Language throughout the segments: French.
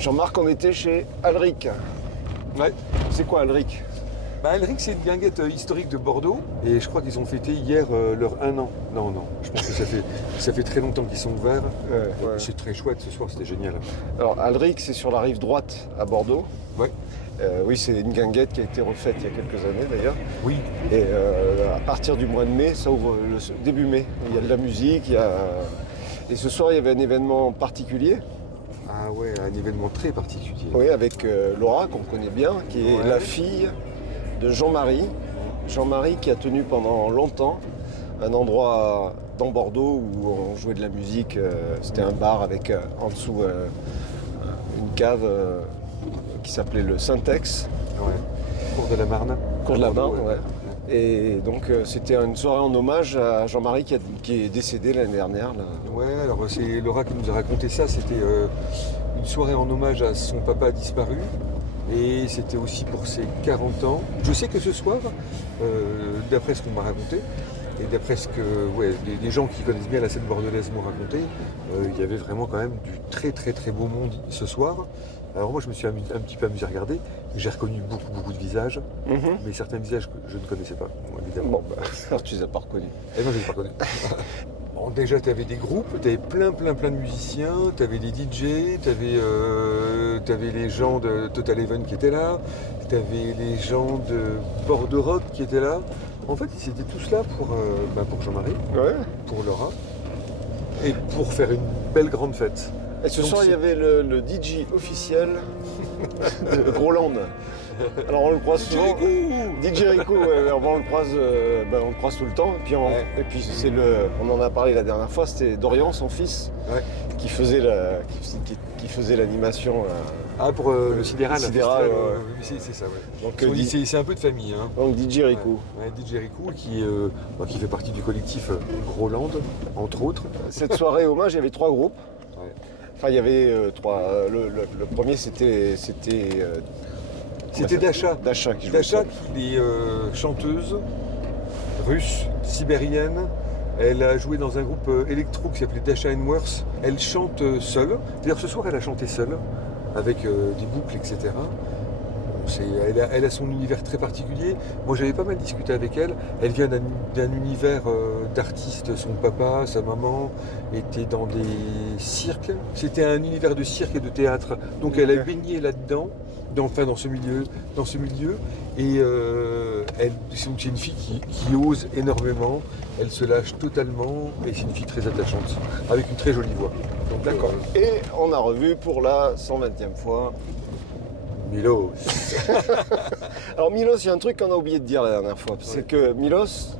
Jean-Marc, on était chez Alric. Ouais. C'est quoi Alric? Alric, c'est une guinguette historique de Bordeaux. Et je crois qu'ils ont fêté hier leur 1 an. Non, je pense que ça fait très longtemps qu'ils sont ouverts. Ouais. C'est très chouette ce soir, c'était génial. Alors Alric, c'est sur la rive droite à Bordeaux. Ouais. Oui, c'est une guinguette qui a été refaite il y a quelques années d'ailleurs. Oui. Et à partir du mois de mai, ça ouvre le début mai. Il y a de la musique, et ce soir il y avait un événement particulier. Ah ouais, un événement très particulier. Oui, avec Laura, qu'on connaît bien, qui est Ouais. la fille de Jean-Marie. Jean-Marie qui a tenu pendant longtemps un endroit dans Bordeaux où on jouait de la musique. C'était un bar avec en dessous une cave qui s'appelait le Syntex. Ouais. Cours de la Marne. Cours de la Marne, Bordeaux, ouais. Et donc c'était une soirée en hommage à Jean-Marie qui est décédé l'année dernière. Là. Ouais, alors c'est Laura qui nous a raconté ça. C'était une soirée en hommage à son papa disparu. Et c'était aussi pour ses 40 ans. Je sais que ce soir, d'après ce qu'on m'a raconté, et d'après ce que les gens qui connaissent bien la scène bordelaise m'ont raconté, il y avait vraiment quand même du très très très beau monde ce soir. Alors moi je me suis un petit peu amusé à regarder. J'ai reconnu beaucoup de visages, mais certains visages que je ne connaissais pas, évidemment. Bon, alors tu les as pas reconnus. Et non, je ne les ai pas reconnus. Bon, déjà, tu avais des groupes, tu avais plein de musiciens, tu avais des DJ, tu avais les gens de Total Even qui étaient là, tu avais les gens de Bordeaux Rock qui étaient là. En fait, ils étaient tous là pour Jean-Marie, Ouais. pour Laura, et pour faire une belle grande fête. Et ce Donc, soir, il y avait le DJ officiel de Groland. Alors on le croise souvent. DJ Rico, ouais, on le croise tout le temps. Et puis on en a parlé la dernière fois, c'était Dorian, son fils, Ouais. qui faisait l'animation. Ah, pour le Sidéral. Sidéral, festival, ouais. C'est ça, ouais. Donc, C'est un peu de famille, hein. Donc DJ Rico. Ouais, DJ Rico qui fait partie du collectif Groland, entre autres. Cette soirée hommage, il y avait 3 groupes. Ouais. Enfin, il y avait 3. Le premier, c'était Dasha. Dasha qui jouait. Dasha, qui est chanteuse russe, sibérienne. Elle a joué dans un groupe électro qui s'appelait Dasha and Worth. Elle chante seule. D'ailleurs, ce soir, elle a chanté seule, avec des boucles, etc. Bon, elle a son univers très particulier. Moi, j'avais pas mal discuté avec elle. Elle vient d'un univers d'artistes. Son papa, sa maman étaient dans des cirques. C'était un univers de cirque et de théâtre. Donc, elle a baigné là-dedans. Dans ce milieu. Et c'est une fille qui ose énormément, elle se lâche totalement et c'est une fille très attachante, avec une très jolie voix. Donc, D'accord. Et on a revu pour la 120e fois. Milos. Alors Milos, il y a un truc qu'on a oublié de dire la dernière fois. C'est que Milos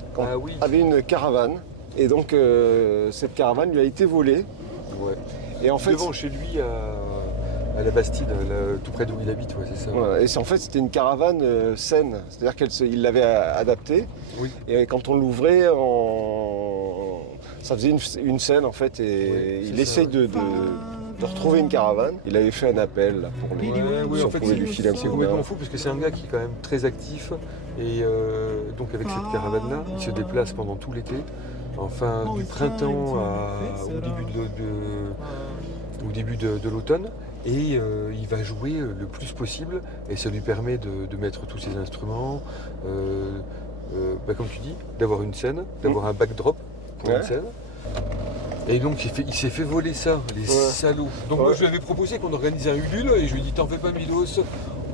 avait une caravane. Et donc cette caravane lui a été volée. Ouais. Et en fait, Devant chez lui à la Bastide, là, tout près d'où il habite, ouais, c'est ça. voilà. Et en fait, c'était une caravane saine. C'est-à-dire qu'il l'avait adaptée. Oui. Et quand on l'ouvrait, ça faisait une scène en fait. Et Oui, il c'est essaye ça. de retrouver une caravane. Il avait fait un appel là, pour les Oui, si en on fait, pouvait lui filer un c'est coup de complètement main. fou parce que c'est un gars qui est quand même très actif et donc avec cette caravane-là, il se déplace pendant tout l'été, enfin du printemps au début de l'automne et il va jouer le plus possible et ça lui permet de mettre tous ses instruments, comme tu dis, d'avoir une scène, d'avoir un backdrop pour une scène. Et donc il s'est fait voler ça, les salauds. Donc moi je lui avais proposé qu'on organise un Ulule et je lui ai dit t'en fais pas Milos,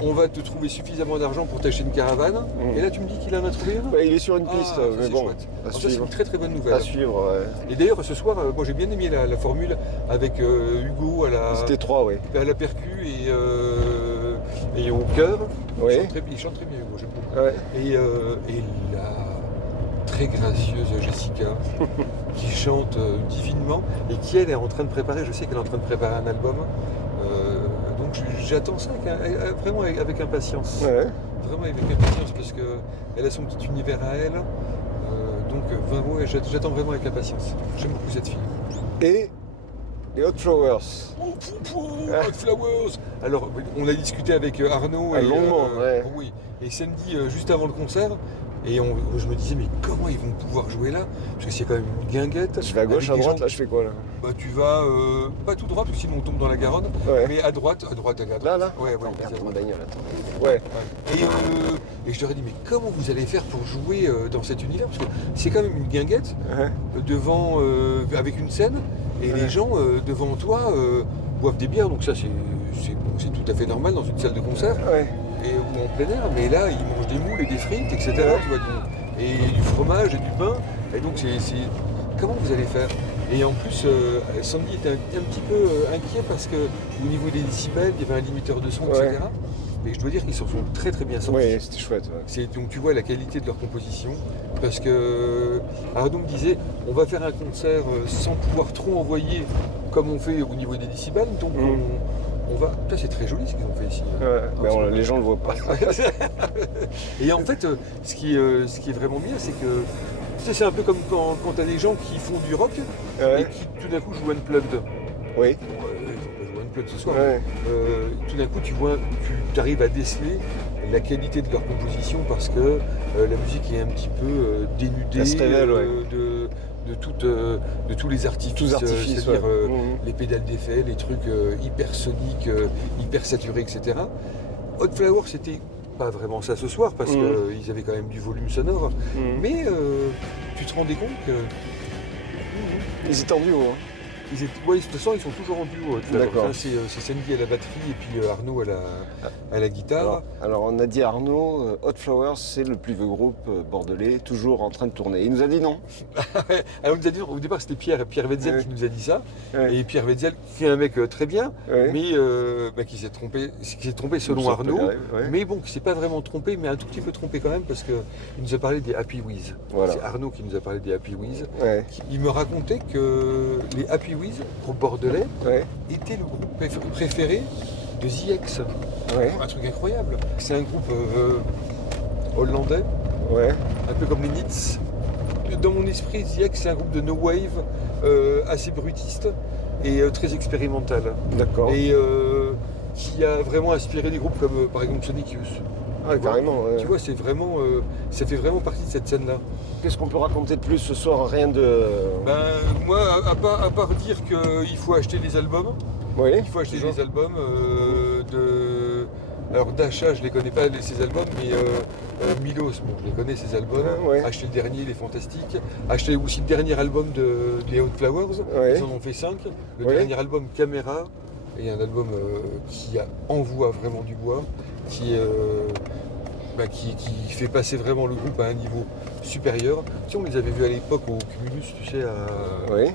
on va te trouver suffisamment d'argent pour t'acheter une caravane. Et là tu me dis qu'il en a trouvé une. Bah, il est sur une piste, mais bon, chouette. à Alors ça c'est suivre. une très très bonne nouvelle. À suivre, ouais. Et d'ailleurs ce soir, moi j'ai bien aimé la formule avec Hugo C'était 3, oui. à la percu et au chœur. Oui. Il chante très bien Hugo, j'aime beaucoup. Ouais. Et la très gracieuse Jessica qui chante divinement et qui elle est en train de préparer, je sais qu'elle est en train de préparer un album. Donc j'attends ça vraiment avec impatience. Ouais. Vraiment avec impatience parce qu'elle a son petit univers à elle. J'attends vraiment avec impatience. J'aime beaucoup cette fille. Et les Hot Flowers. Hot Flowers. Alors, on a discuté avec Arnaud. Longuement, ouais. Oui. Et samedi, juste avant le concert, Et je me disais, mais comment ils vont pouvoir jouer là? Parce que c'est quand même une guinguette. Je vais à gauche, à avec des droite, gens- là je fais quoi là? Bah, tu vas pas tout droit, parce que sinon on tombe dans la Garonne, Ouais. mais à droite. Là Ouais, Attends, merde, vas-y, ma ouais. bagnole, attends. Ouais. Et je leur ai dit, mais comment vous allez faire pour jouer dans cet univers? Parce que c'est quand même une guinguette Ouais. devant, avec une scène, et Ouais. les gens devant toi boivent des bières, donc ça c'est tout à fait normal dans une salle de concert Ouais. ou en plein air, mais là ils mangent des moules et des frites, etc. Ouais. Tu vois, et du fromage et du pain, et donc comment vous allez faire? Et en plus, Sandy était un petit peu inquiet parce que au niveau des décibels, il y avait un limiteur de son, Ouais. etc. Mais je dois dire qu'ils s'en sont très très bien sortis. Ouais, c'était chouette. Ouais. Donc tu vois la qualité de leur composition, parce que Arnaud me disait, on va faire un concert sans pouvoir trop envoyer comme on fait au niveau des décibels, donc on va... Ça c'est très joli ce qu'ils ont fait ici. Ouais. Mais les gens le voient pas. Et en fait, ce qui est vraiment bien, c'est que tu sais, c'est un peu comme quand tu as des gens qui font du rock et Ouais. qui tout d'un coup jouent Unplugged. Oui. Ils vont jouer Unplugged ce soir. Ouais. Tout d'un coup, tu arrives à déceler la qualité de leur composition, parce que la musique est un petit peu dénudée Elle se révèle, ouais. de tous les artifices, Tous artifices, c'est-à-dire ouais. les pédales d'effet, les trucs hyper soniques, hyper saturés, etc. Hot Flower, c'était pas vraiment ça ce soir, parce qu'ils avaient quand même du volume sonore, mais tu te rendais compte que Ils étaient en duo. Hein. de toute façon, ils sont toujours en duo. Hot Flower. D'accord. Ça, c'est Sandy à la batterie et puis Arnaud à la guitare. Alors, on a dit à Arnaud, Hot Flowers, c'est le plus vieux groupe bordelais, toujours en train de tourner. Il nous a dit non. Alors, on nous a dit, au départ, c'était Pierre Wetzel Ouais. qui nous a dit ça. Ouais. Et Pierre Wetzel, qui est un mec très bien, Ouais. mais qui s'est trompé selon Ça peut Arnaud. arriver, ouais. Mais bon, qui s'est pas vraiment trompé, mais un tout petit peu trompé quand même, parce qu'il nous a parlé des Happy Wheeze. Voilà. C'est Arnaud qui nous a parlé des Happy Wheeze. Ouais. Il me racontait que les Happy Wheeze, groupe bordelais, Ouais. étaient le groupe préféré de The X. Ouais. Un truc incroyable. C'est un groupe hollandais, Ouais. un peu comme les Nits. Dans mon esprit, The X, c'est un groupe de no wave, assez brutiste et très expérimental. D'accord. Et qui a vraiment inspiré des groupes comme par exemple Sonic Youth. Ah, Tu vois, carrément. Ouais. Tu vois, c'est vraiment, ça fait vraiment partie de cette scène-là. Qu'est-ce qu'on peut raconter de plus ce soir? Rien de. Ben, moi, à part dire qu'il faut acheter les albums, Oui. il faut acheter les albums de... Alors d'achat, je les connais pas ces albums, mais Milos, bon, je les connais ces albums. Ouais. Acheter le dernier, il est fantastique. Acheter aussi le dernier album des Hot Flowers, Ouais. ils en ont fait 5. Le Ouais. dernier album Caméra, et un album qui envoie vraiment du bois, qui fait passer vraiment le groupe à un niveau supérieur. Si on les avait vus à l'époque au Cumulus, tu sais, Oui.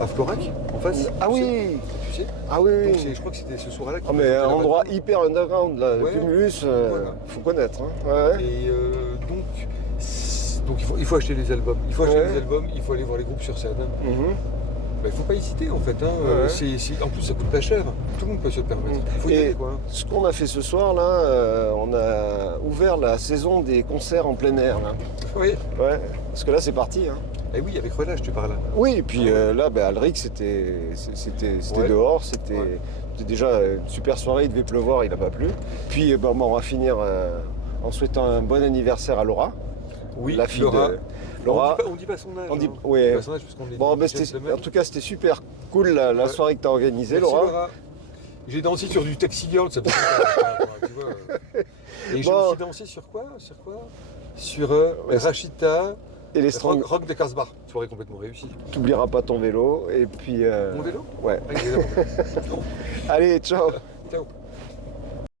à Florac, en face. Ah tu sais, oui. tu sais. Ah oui, Donc oui. je crois que c'était ce soir-là. Ah, mais un endroit hyper underground, là, Ouais. le Cumulus, Voilà. faut connaître. Hein. Ouais. Et donc il faut acheter les albums. Il faut acheter Ouais. les albums, il faut aller voir les groupes sur scène. Mhm. Il faut pas hésiter en fait. Hein. Ouais. En plus ça coûte pas cher. Tout le monde peut se le permettre. Il faut y Et aller quoi. ce qu'on a fait ce soir, là, on a ouvert la saison des concerts en plein air. Là. Oui. Ouais. Parce que là, c'est parti. Hein. Et oui, avec Relâche tu parles. Oui, et puis là, Alric, c'était Ouais. dehors, c'était Ouais. déjà une super soirée, il devait pleuvoir, il n'a pas plu. Puis on va finir en souhaitant un bon anniversaire à Laura, Oui, la fille Laura. de Laura. On dit pas son âge. On dit- hein. ouais. On dit pas son âge parce qu'on est Bon, des ben, en tout cas, c'était super cool la Ouais. soirée que tu as organisée, Merci, Laura. J'ai dansé sur du Taxi Girl, ça me fait super, tu vois. Et j'ai Bon. aussi dansé sur quoi? Sur Ouais, Rachita, Et les Strong, Rock de Karsbach. Soirée complètement réussie. t'oublieras pas ton vélo. Et puis. Mon vélo? Ouais. Ah, évidemment. Allez, ciao. Ciao.